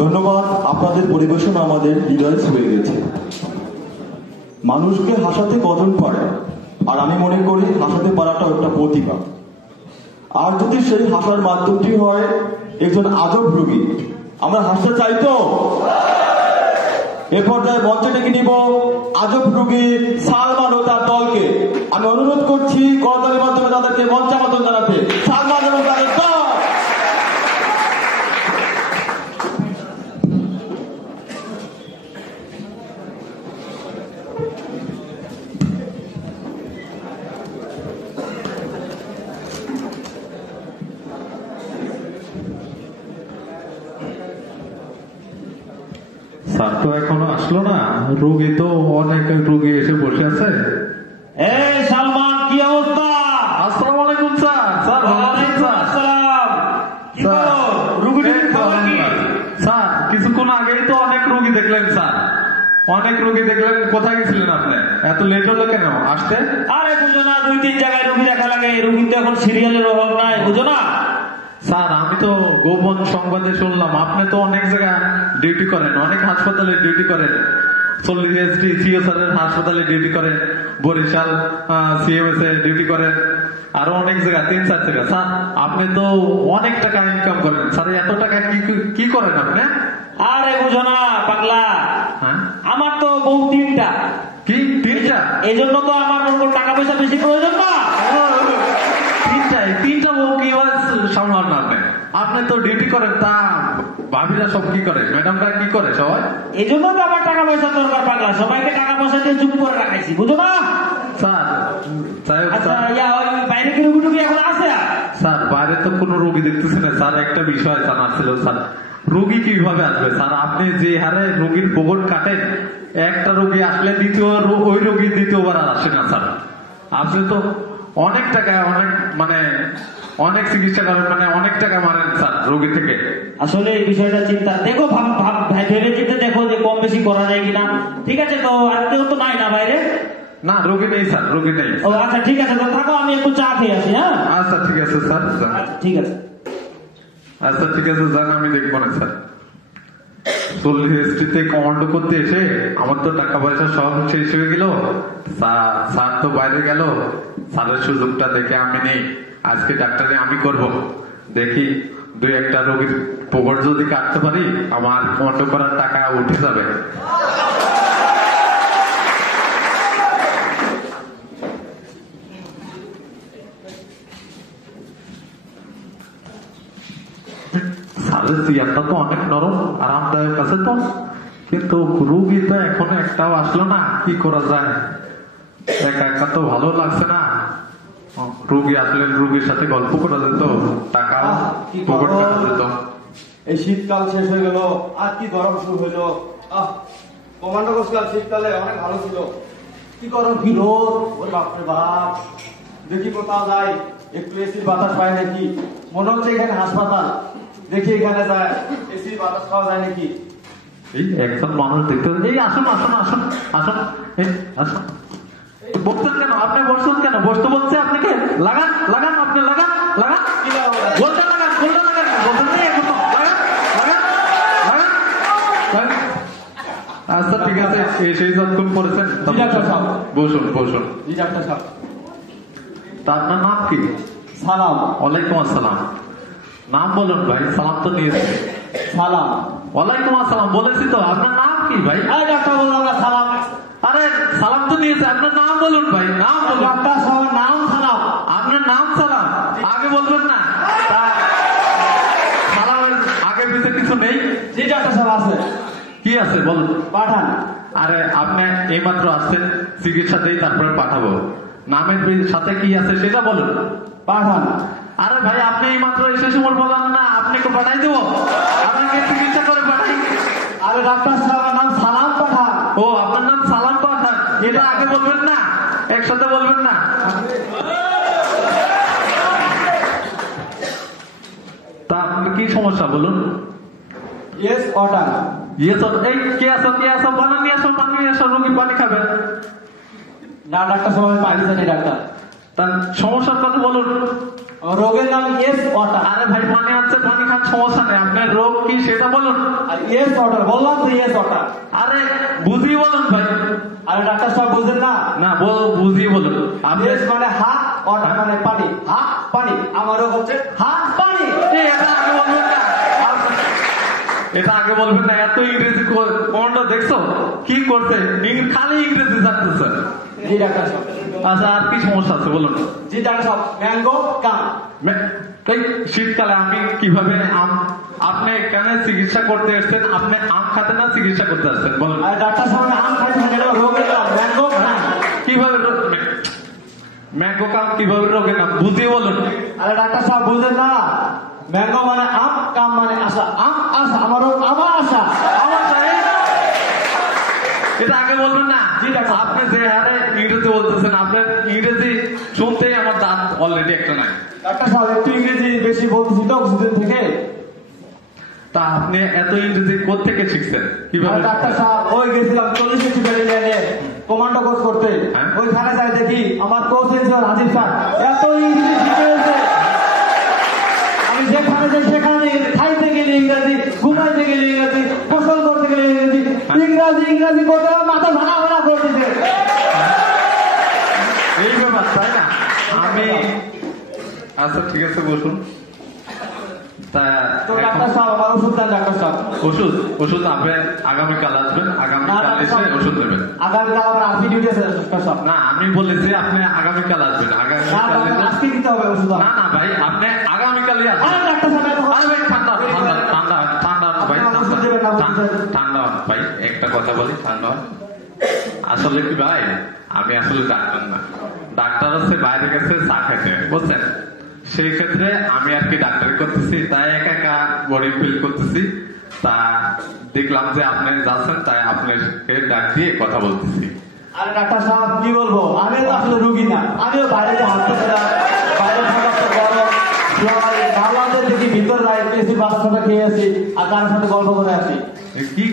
ধন্যবাদ। আপনাদের পরিবেশন আমাদের হৃদয় ছুঁয়ে গেছে। মানুষকে হাসাতে কজন পারে, আর আমি মনে করি হাসাতে পারাটা একটা প্রতিভা। আর যদি সেই হাসার মাধ্যমটি হয় একজন আজব রোগী, আমরা হাসতে চাই তো। এ পর্যায়ে মঞ্চে ডেকে নিব আজব রোগী সালমান ও তার দলকে। আমি অনুরোধ করছি করতালির মাধ্যমে তাদেরকে মঞ্চে আমন্ত্রণ জানাতে। সালমান এবং তাদের দল। স্যার তো এখনো আসলো না, রোগী তো অনেক রোগী এসে বসে আছে। এই সালমান, কি অবস্থা? আসসালামু আলাইকুম স্যার। স্যার ভালো আছেন স্যার? স্যার কিছুক্ষণ আগেই তো অনেক রোগী দেখলেন স্যার, অনেক রোগী দেখলেন। কোথায় গেছিলেন আপনি? এত লেট হলো কেন আসতে? আরে বুঝো না, 2-3 জায়গায় রোগী দেখা লাগে। রোগীর তো এখন সিরিয়ালের অভাব নাই, বুঝো না? স্যার আমি তো গোপন সংবাদে শুনলাম আপনি তো অনেক জায়গায় ডিউটি করেন, অনেক হাসপাতালে ডিউটি করেন। 40 সিএসআর এর হাসপাতালে ডিউটি করেন, বরিশাল সিএমএস এ ডিউটি করেন, আরো অনেক জায়গায় 3-4 জায়গা। স্যার আপনি তো অনেক টাকা ইনকাম করেন। স্যার এত টাকা কি করেন আপনি? আরে বুঝো না পাগলা, আমার তো বউ 3টা। কি 3টা? এই জন্য তো আমার টাকা পয়সা বেশি প্রয়োজন না। 3টা বউ কি সামলান না আপনি? আপনি তো ডিউটি করেন, তা ভাবিরা সব কি করে, ম্যাডামরা কি করে সবাই? এই জন্য তো আমার টাকা পয়সা দরকার পাগলা। সবাইকে টাকা পয়সা দিয়ে চুপ করে রাখাইছি, বুঝো না? স্যার বাইরে কি রুগী টুগী এখন আছে? স্যার বাইরে তো কোনো রোগী দেখতেছি না স্যার। একটা বিষয় জানার ছিল স্যার, রোগী কিভাবে আসবে স্যার? আপনি যে হারে রোগীর পকেট কাটেন, একটা রোগী আসলে ওই রোগী দ্বিতীয়বার আর আসে না স্যার। আপনি তো অনেক টাকা অনেক চিকিৎসা করেন, অনেক টাকা মারেন স্যার রোগী থেকে। আসলে এই বিষয়টা চিন্তা দেখো, ভেবে চিন্তে দেখো যে কম বেশি করা যায় কিনা। ঠিক আছে, তো আর কেউ তো নাই না বাইরে? না রোগী নেই স্যার, রোগী নেই। ও আচ্ছা ঠিক আছে, তো থাকো, আমি একটু চা খেয়ে আসি। হ্যাঁ আচ্ছা ঠিক আছে স্যার। ঠিক আছে, আচ্ছা ঠিক আছে যান, আমি দেখবো না স্যার। 40 কমান্ডো করতে এসে আমার তো টাকা পয়সা সব শেষ হয়ে গেল। স্যার তো বাইরে গেল, স্যারের সুযোগটা দেখে আমি নেই। আজকে ডাক্তারে আমি করব, দেখি 2-1টা রোগীর পকেট যদি কাটতে পারি আমার কমান্ডো করার টাকা উঠে যাবে। স্যারের চেয়ারটা তো অনেক নরম, আরামদায়ক আছে তো, কিন্তু রুগী তো এখনো একটাও আসলো না। কি করা যায়? একা একা তো ভালো লাগছে না। রুগী আসলে রুগীর সাথে গল্প করা যেত, টাকাও পকেট কাটা যেত। এই শীতকাল শেষ হয়ে গেল, আর কি গরম শুরু হইলো। কমান্ডো কোর্সকাল শীতকালে অনেক ভালো ছিল। কি গরম, কি রোদ, ওর বাপরে বাপ। দেখি কোথাও যাই, একটু এসির বাতাস পাই নাকি। মনে হচ্ছে এখানে হাসপাতাল, দেখি এখানে যায় এসির বাতাস খাওয়া যায় নাকি। এই একজন মানুষ দেখতে, এই আসুন আসুন আসুন আসুন, এই আসুন। বসছেন কেন আপনি? বসছেন কেন? বসতে বলছে আপনাকে। লাগান লাগান, আপনি লাগান লাগান, গোলটা লাগান, গোলটা লাগান, বলছেন না এখন লাগান লাগান লাগান। আচ্ছা ঠিক আছে, সেই যতক্ষণ করেছেন বসুন বসুন। তা আপনার নাম কি? সালাম। ওয়ালাইকুম আসসালাম। নাম বলুন ভাই, সালাম তো নিয়েছি। সালাম। ওয়ালাইকুম আসসালাম বলেছি তো। আপনার নাম কি ভাই? ডাক্তার বললাম না সালাম। আরে সালাম তো নিয়েছে, আপনার নাম বলুন ভাই, নাম বলুন। ডাক্তার সাহেব নাম সালাম। আপনার নাম সালাম, আগে বলবেন না? সালামের আগে পিছে কিছু নেই? জি ডাক্তার সাহেব আছে। কি আছে বলুন? পাঠান। আরে আপনি এইমাত্র আসছেন, চিকিৎসা দিয়ে তারপরে পাঠাবো। নামের সাথে কি আছে সেটা বলুন। পাঠান। আরে ভাই আপনি এইমাত্র এসে সময় বলেন না, আপনাকে পাঠাই দেবো, আপনাকে চিকিৎসা করে পাঠাই। আরে ডাক্তার সাহেবের নাম সালাম পাঠান। ও আপনার নাম সালাম পাঠান, এটা আগে বলবেন না, একসাথে বলবেন না। তা আপনি কি সমস্যা বলুন? Yes order. Yes order. এই কে আসো কে আসো, পানি নিয়ে আসো, পানি নিয়ে আসো, রোগী পানি খাবে না ডাক্তার সাহেব, আমি পানি জানি ডাক্তার। তার সমস্যার কথা বলুন। রোগের নাম এস ওয়াটার। আরে ভাই পানি আছে, পানি খান, সমস্যা নেই। আপনার রোগ কি সেটা বলুন। আর এস ওয়াটার বললাম তো, এস ওয়াটার। আরে বুঝিয়ে বলুন ভাই। আরে ডাক্তার সাহেব বুঝেন না? না বুঝিয়ে বলুন। আপনি এস মানে হা, ওয়াটার মানে পানি। হা পানি, আমার রোগ হচ্ছে হা পানি। এটা আগে বলবেন না, এটা আগে বলবেন না। এত ইংরেজি কোনটা দেখছো কি করছে, খালি ইংরেজি জানতেছে। জি ডাক্তার সাহেব। আচ্ছা আর কি সমস্যা আছে বলুন। জি ডাক্তার সাহেব, ম্যাঙ্গো কাম। এই শীতকালে আমি কিভাবে আপনি কেন চিকিৎসা করতে এসছেন? আপনি আম খাতে না চিকিৎসা করতে আসছেন বলুন। আরে ডাক্তার সাহেব, আম খাইছেন, এটা রোগের নাম ম্যাঙ্গো কাম। কিভাবে ম্যাঙ্গো কাম কিভাবে রোগের নাম বুঝিয়ে বলুন। আরে ডাক্তার সাহেব বুঝেন না? ম্যাঙ্গো মানে আম, কাম মানে আশা। আম আশা, আমার রোগ আমার আশা। আমার সাহেব এটা আগে বলবেন না। জি ডাক্তার। আপনি যে হারে ইংরেজি বলতেছেন, আপনার ইংরেজি শুনতেই আমার দাঁত অলরেডি একটা নাই। ডাক্তার সাহেব একটু ইংরেজি বেশি বলতেছি তো কিছুদিন থেকে। তা আপনি এত ইংরেজি কোত্থেকে শিখছেন কিভাবে? আর ডাক্তার সাহেব ওই গেছিলাম 40 ব্যাটালিয়নে কমান্ডো কোর্স করতে। হ্যাঁ? ওইখানে যাই দেখি আমার কোচ ইনচার্জ হাজির স্যার এত ইংরেজি শিখেছে, আমি যেখানে যাই সেখানে খাইতে গেলে ইংরাজি, ঘুমাইতে গেলে ইংরাজি, গোসল করতে গেলে ইংরাজি, ইংরাজি করতে আমার মাথা ভাঙা ভাঙা করতেছে। এই ব্যাপার তাই না? আমি আচ্ছা ঠিক আছে বসুন। তা তো এখন ডাক্তার সাহেব আমার ওষুধ দেন ডাক্তার সাহেব। ওষুধ আপনি আগামীকাল আসবেন, না, আগামীকাল ডাক্তার এসে সাহেব, ওষুধ নেবেন। আগামীকাল আমার আজকে ডিউটি আছে ডাক্তার সাহেব। না আমি বলেছি আপনি আগামীকাল আসবেন। না আগামীকাল ডাক্তার, আজকে দিতে হবে ওষুধ। না না ভাই আপনি আগামীকালই আসবেন। আরে ডাক্তার সাহেব এত আরে ভাই ঠান্ডা ঠান্ডা ঠান্ডা ঠান্ডা হন ভাই, আপনি আমার ওষুধ দেবেন না, ঠান্ডা বুঝছেন? ঠান্ডা হন ভাই। একটা কথা বলি, ঠান্ডা হন। আসলে কি ভাই, আমি আসলে ডাক্তার না, ডাক্তার হচ্ছে বাইরে গেছে চা খেতে, বুঝছেন? সেই ক্ষেত্রে আমি আর কি ডাক্তারি করতেছি, তাই একা একা বোরিং ফিল করতেছি। তা দেখলাম যে আপনি যাচ্ছেন, তাই আপনাকে ডাক দিয়ে কথা বলতেছি। আরে ডাক্তার সাহেব কি বলবো, আমি তো আসলে রুগী না, আমিও বাইরে যে হাঁটতেছিলাম, বাইরে থাকা গরম ভাবলাম যে দেখি ভিতরে যাই, এসি বাসার সাথে খেয়ে আসি আর কারোর সাথে গল্প করে আসি। কি